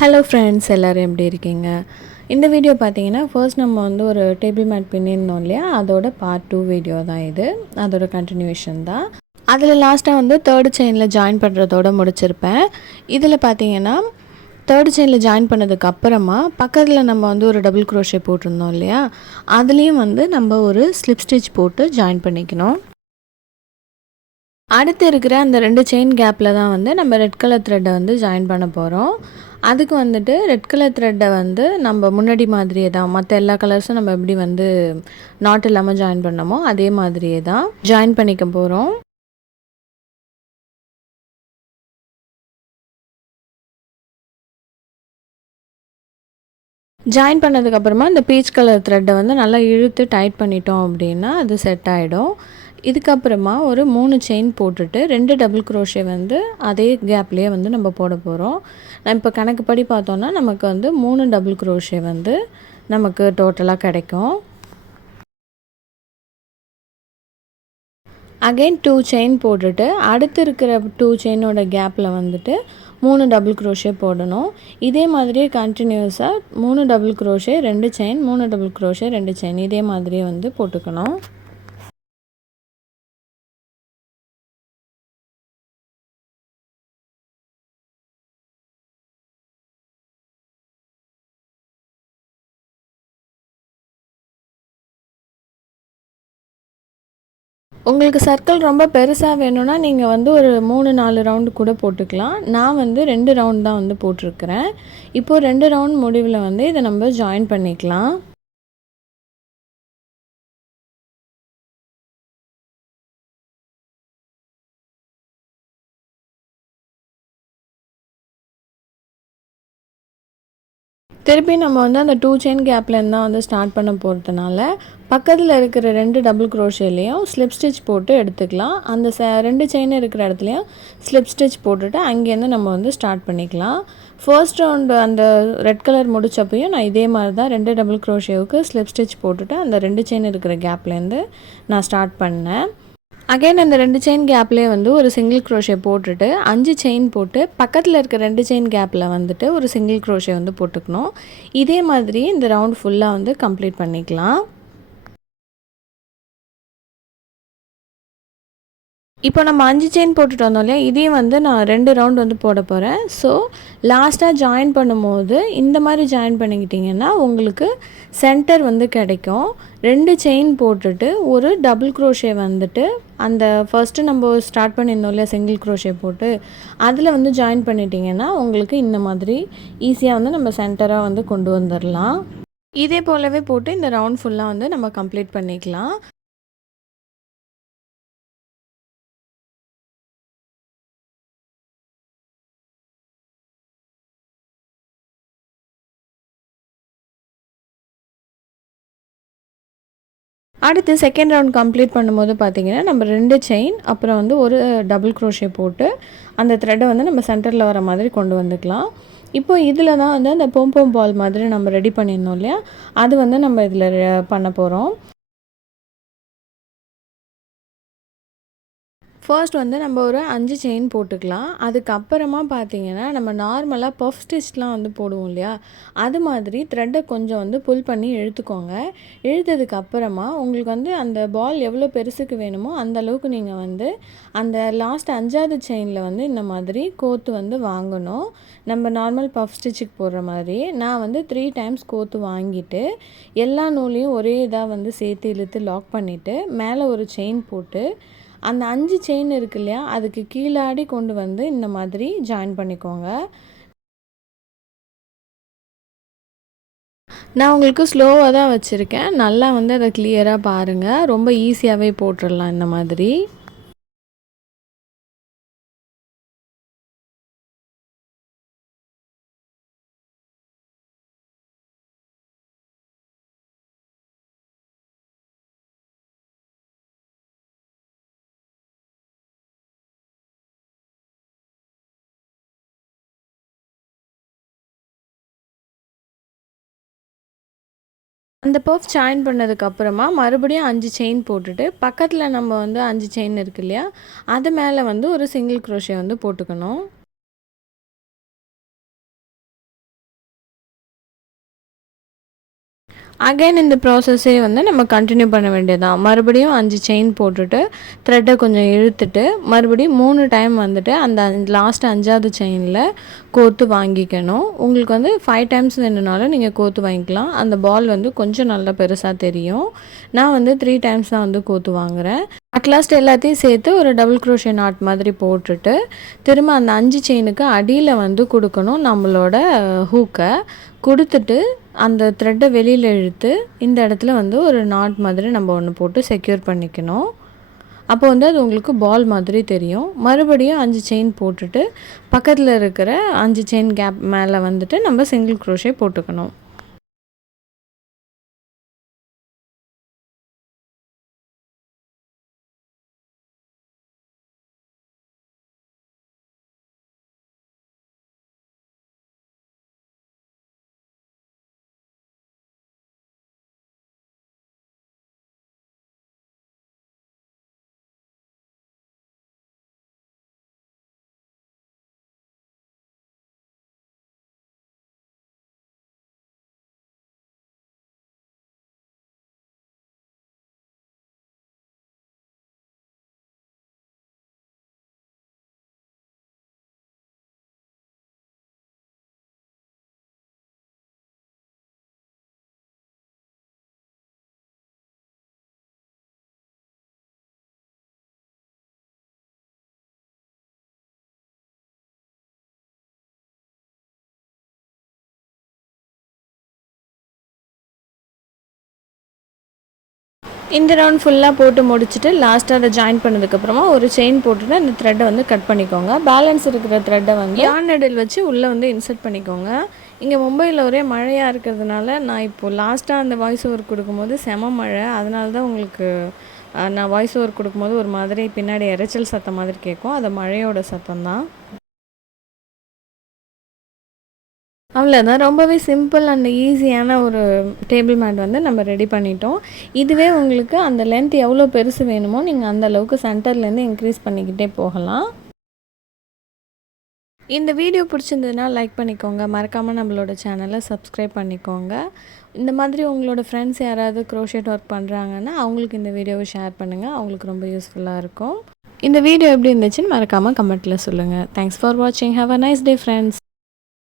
Hello friends, எல்லோரும் எப்படி இருக்கீங்க? இந்த வீடியோ பார்த்தீங்கன்னா ஃபர்ஸ்ட் நம்ம வந்து ஒரு டேபிள் மேட் பின்னிருந்தோம் இல்லையா, அதோட பார்ட் 2 வீடியோ தான் இது. அதோட கண்டினியூஷன் தான். அதில் லாஸ்ட்டாக வந்து தேர்டு செயினில் ஜாயின் பண்ணுறதோட முடிச்சிருப்பேன். இதில் பார்த்தீங்கன்னா தேர்டு செயினில் ஜாயின் பண்ணதுக்கு அப்புறமா பக்கத்தில் நம்ம வந்து ஒரு டபுள் க்ரோஷே போட்டிருந்தோம் இல்லையா, அதுலேயும் வந்து நம்ம ஒரு ஸ்லிப் ஸ்டிச் போட்டு ஜாயின் பண்ணிக்கணும். அடுத்து இருக்கிற அந்த 2 செயின் கேப்பில் தான் வந்து நம்ம ரெட் கலர் த்ரெட்டை வந்து ஜாயின் பண்ண போகிறோம். அதுக்கு வந்துட்டு ரெட் கலர் த்ரெட்டை வந்து நம்ம முன்னாடி மாதிரியே தான், மற்ற எல்லா கலர்ஸும் நம்ம எப்படி வந்து நாட் இல்லாமல் ஜாயின் பண்ணோமோ அதே மாதிரியே தான் ஜாயின் பண்ணிக்க போகிறோம். ஜாயின் பண்ணதுக்கப்புறமா இந்த பீச் கலர் த்ரெட்டை வந்து நல்லா இழுத்து டைட் பண்ணிட்டோம் அப்படின்னா அது செட் ஆகிடும். இதுக்கப்புறமா ஒரு 3 செயின் போட்டுட்டு 2 டபுள் க்ரோஷே வந்து அதே கேப்லேயே வந்து நம்ம போட போகிறோம். இப்போ கணக்குப்படி பார்த்தோன்னா நமக்கு வந்து 3 டபுள் க்ரோஷே வந்து நமக்கு டோட்டலாக கிடைக்கும். அகெயின் 2 செயின் போட்டுட்டு அடுத்து இருக்கிற 2 செயினோட கேப்பில் வந்துட்டு 3 டபுள் க்ரோஷே போடணும். இதே மாதிரியே கண்டினியூஸாக 3 double crochet 2 chain, 3 double crochet 2 chain, இதே மாதிரியே வந்து போட்டுக்கணும். உங்களுக்கு சர்க்கிள் ரொம்ப பெருசாக வேணும்னா நீங்கள் வந்து ஒரு 3-4 ரவுண்டு கூட போட்டுக்கலாம். நான் வந்து 2 ரவுண்ட் தான் வந்து போட்டிருக்கிறேன். இப்போது 2 ரவுண்ட் முடிவில் வந்து இதை நம்ம ஜாயின் பண்ணிக்கலாம். திருப்பி நம்ம வந்து அந்த 2 செயின் கேப்லேருந்து தான் வந்து ஸ்டார்ட் பண்ண போகிறதுனால பக்கத்தில் இருக்கிற 2 டபுள் க்ரோஷேலையும் ஸ்லிப் ஸ்டிச் போட்டு எடுத்துக்கலாம். அந்த 2 செயின் இருக்கிற இடத்துலையும் ஸ்லிப் ஸ்டிச் போட்டுட்டு அங்கேருந்து நம்ம வந்து ஸ்டார்ட் பண்ணிக்கலாம். ஃபர்ஸ்ட் ரவுண்டு அந்த ரெட் கலர் முடிச்சப்பையும் நான் இதே மாதிரி தான் 2 டபுள் க்ரோஷேவுக்கு ஸ்லிப் ஸ்டிச் போட்டுட்டு அந்த 2 செயின் இருக்கிற கேப்லேருந்து நான் ஸ்டார்ட் பண்ணேன். அகைன் அந்த 2 செயின் கேப்லேயே வந்து ஒரு சிங்கிள் க்ரோஷே போட்டுட்டு 5 செயின் போட்டு பக்கத்தில் இருக்க 2 செயின் கேப்பில் வந்துட்டு ஒரு சிங்கிள் க்ரோஷே வந்து போட்டுக்கணும். இதே மாதிரி இந்த ரவுண்ட் ஃபுல்லாக வந்து கம்ப்ளீட் பண்ணிக்கலாம். இப்போ நம்ம 5 செயின் போட்டுட்டு வந்தோம் இல்லையா, இதையும் வந்து நான் 2 ரவுண்ட் வந்து போட போகிறேன். ஸோ லாஸ்ட்டாக ஜாயின் பண்ணும்போது இந்த மாதிரி ஜாயின் பண்ணிக்கிட்டிங்கன்னா உங்களுக்கு சென்டர் வந்து கிடைக்கும். 2 செயின் போட்டுட்டு ஒரு டபுள் க்ரோஷே வந்துட்டு அந்த ஃபஸ்ட்டு நம்ம ஸ்டார்ட் பண்ணியிருந்தோம் இல்லையா சிங்கிள் க்ரோஷே போட்டு, அதில் வந்து ஜாயின் பண்ணிட்டிங்கன்னா உங்களுக்கு இந்த மாதிரி ஈஸியாக வந்து நம்ம சென்டராக வந்து கொண்டு வந்துடலாம். இதே போலவே போட்டு இந்த ரவுண்ட் ஃபுல்லாக வந்து நம்ம கம்ப்ளீட் பண்ணிக்கலாம். அடுத்து செகண்ட் ரவுண்ட் கம்ப்ளீட் பண்ணும்போது பார்த்திங்கன்னா நம்ம 2 செயின் அப்புறம் வந்து ஒரு டபுள் க்ரோஷே போட்டு அந்த த்ரெட்டை வந்து நம்ம சென்டரில் வர மாதிரி கொண்டு வந்துக்கலாம். இப்போ இதில் தான் வந்து அந்த போம் பால் மாதிரி நம்ம ரெடி பண்ணியிருந்தோம் இல்லையா, அது வந்து நம்ம இதில் பண்ண போகிறோம். ஃபர்ஸ்ட் வந்து நம்ம ஒரு 5 செயின் போட்டுக்கலாம். அதுக்கப்புறமா பார்த்தீங்கன்னா நம்ம நார்மலாக பஃப் ஸ்டிச்லாம் வந்து போடுவோம் இல்லையா, அது மாதிரி த்ரெட்டை கொஞ்சம் வந்து புல் பண்ணி இழுத்துக்கோங்க. இழுத்ததுக்கப்புறமா உங்களுக்கு வந்து அந்த பால் எவ்வளோ பெருசுக்கு வேணுமோ அந்த அளவுக்கு நீங்கள் வந்து அந்த லாஸ்ட் 5வது செயினில் வந்து இந்த மாதிரி கோத்து வந்து வாங்கணும். நம்ம நார்மல் பஃப் ஸ்டிச்சுக்கு போடுற மாதிரி நான் வந்து 3 டைம்ஸ் கோத்து வாங்கிட்டு எல்லா நூலையும் ஒரே இதாக வந்து சேர்த்து இழுத்து லாக் பண்ணிவிட்டு மேலே ஒரு செயின் போட்டு அந்த 5 செயின் இருக்கு இல்லையா, அதுக்கு கீழாடி கொண்டு வந்து இந்த மாதிரி ஜாயின் பண்ணிக்கோங்க. நான் உங்களுக்கு ஸ்லோவாக தான் வச்சுருக்கேன். நல்லா வந்து அதை கிளியராக பாருங்கள். ரொம்ப ஈஸியாகவே போட்டுடலாம் இந்த மாதிரி. அந்த பஃப் ஜாயின் பண்ணதுக்கப்புறமா மறுபடியும் 5 செயின் போட்டுட்டு பக்கத்தில் நம்ம வந்து 5 செயின் இருக்கு இல்லையா, அது மேலே வந்து ஒரு சிங்கிள் க்ரோஷே வந்து போட்டுக்கணும். அகைன் இந்த ப்ராசஸே வந்து நம்ம கண்டினியூ பண்ண வேண்டியதுதான். மறுபடியும் 5 செயின் போட்டுட்டு த்ரெட்டை கொஞ்சம் இழுத்துட்டு மறுபடியும் 3 டைம் வந்துட்டு அந்த லாஸ்ட் 5வது செயினில் கோர்த்து வாங்கிக்கணும். உங்களுக்கு வந்து 5 டைம்ஸ் வேணுனாலும் நீங்கள் கோர்த்து வாங்கிக்கலாம். அந்த பால் வந்து கொஞ்சம் நல்லா பெருசாக தெரியும். நான் வந்து 3 டைம்ஸ் தான் வந்து கோர்த்து வாங்குகிறேன். அட்லாஸ்ட் எல்லாத்தையும் சேர்த்து ஒரு டபுள் க்ரோஷே நாட் மாதிரி போட்டுட்டு திரும்ப அந்த 5 செயினுக்கு அடியில் வந்து கொடுக்கணும் நம்மளோட ஹூக்கை. கொடுத்துட்டு அந்த த்ரெட்டை வெளியில் இழுத்து இந்த இடத்துல வந்து ஒரு நாட் மாதிரி நம்ம ஒன்று போட்டு செக்யூர் பண்ணிக்கணும். அப்போ வந்து அது உங்களுக்கு பால் மாதிரி தெரியும். மறுபடியும் 5 செயின் போட்டுட்டு பக்கத்தில் இருக்கிற 5 செயின் கேப் மேலே வந்துட்டு நம்ம சிங்கிள் க்ரோஷே போட்டுக்கணும். இந்த ரவுண்ட் ஃபுல்லாக போட்டு முடிச்சுட்டு லாஸ்ட்டாக அதை ஜாயின் பண்ணதுக்கப்புறமா ஒரு செயின் போட்டுட்டு அந்த த்ரெட்டை வந்து கட் பண்ணிக்கோங்க. பேலன்ஸ் இருக்கிற த்ரெட்டை வந்து யான் நெடில் வச்சு உள்ளே வந்து இன்சர்ட் பண்ணிக்கோங்க. இங்கே மும்பையில் ஒரே மழையாக இருக்கிறதுனால நான் இப்போது லாஸ்ட்டாக அந்த வாய்ஸ் ஓவர் கொடுக்கும்போது செம மழை. அதனால தான் உங்களுக்கு நான் வாய்ஸ் ஓவர் கொடுக்கும்போது ஒரு மாதிரி பின்னாடி இரைச்சல் சத்தம் மாதிரி கேட்கும். அது மழையோட சத்தம் தான். அவ்வளோதான். ரொம்பவே சிம்பிள் அண்ட் ஈஸியான ஒரு டேபிள் மேட் வந்து நம்ம ரெடி பண்ணிட்டோம். இதுவே உங்களுக்கு அந்த லென்த் எவ்வளோ பெருசு வேணுமோ நீங்கள் அந்த அளவுக்கு சென்டர்லேருந்து இன்க்ரீஸ் பண்ணிக்கிட்டே போகலாம். இந்த வீடியோ பிடிச்சிருந்ததுன்னா லைக் பண்ணிக்கோங்க. மறக்காமல் நம்மளோட சேனலை சப்ஸ்கிரைப் பண்ணிக்கோங்க. இந்த மாதிரி உங்களோட ஃப்ரெண்ட்ஸ் யாராவது க்ரோஷேட் ஒர்க் பண்ணுறாங்கன்னா அவங்களுக்கு இந்த வீடியோவை ஷேர் பண்ணுங்கள். அவங்களுக்கு ரொம்ப யூஸ்ஃபுல்லாக இருக்கும். இந்த வீடியோ எப்படி இருந்துச்சுன்னு மறக்காமல் கமெண்ட்டில் சொல்லுங்கள். தேங்க்ஸ் ஃபார் வாட்சிங். Have a nice day friends.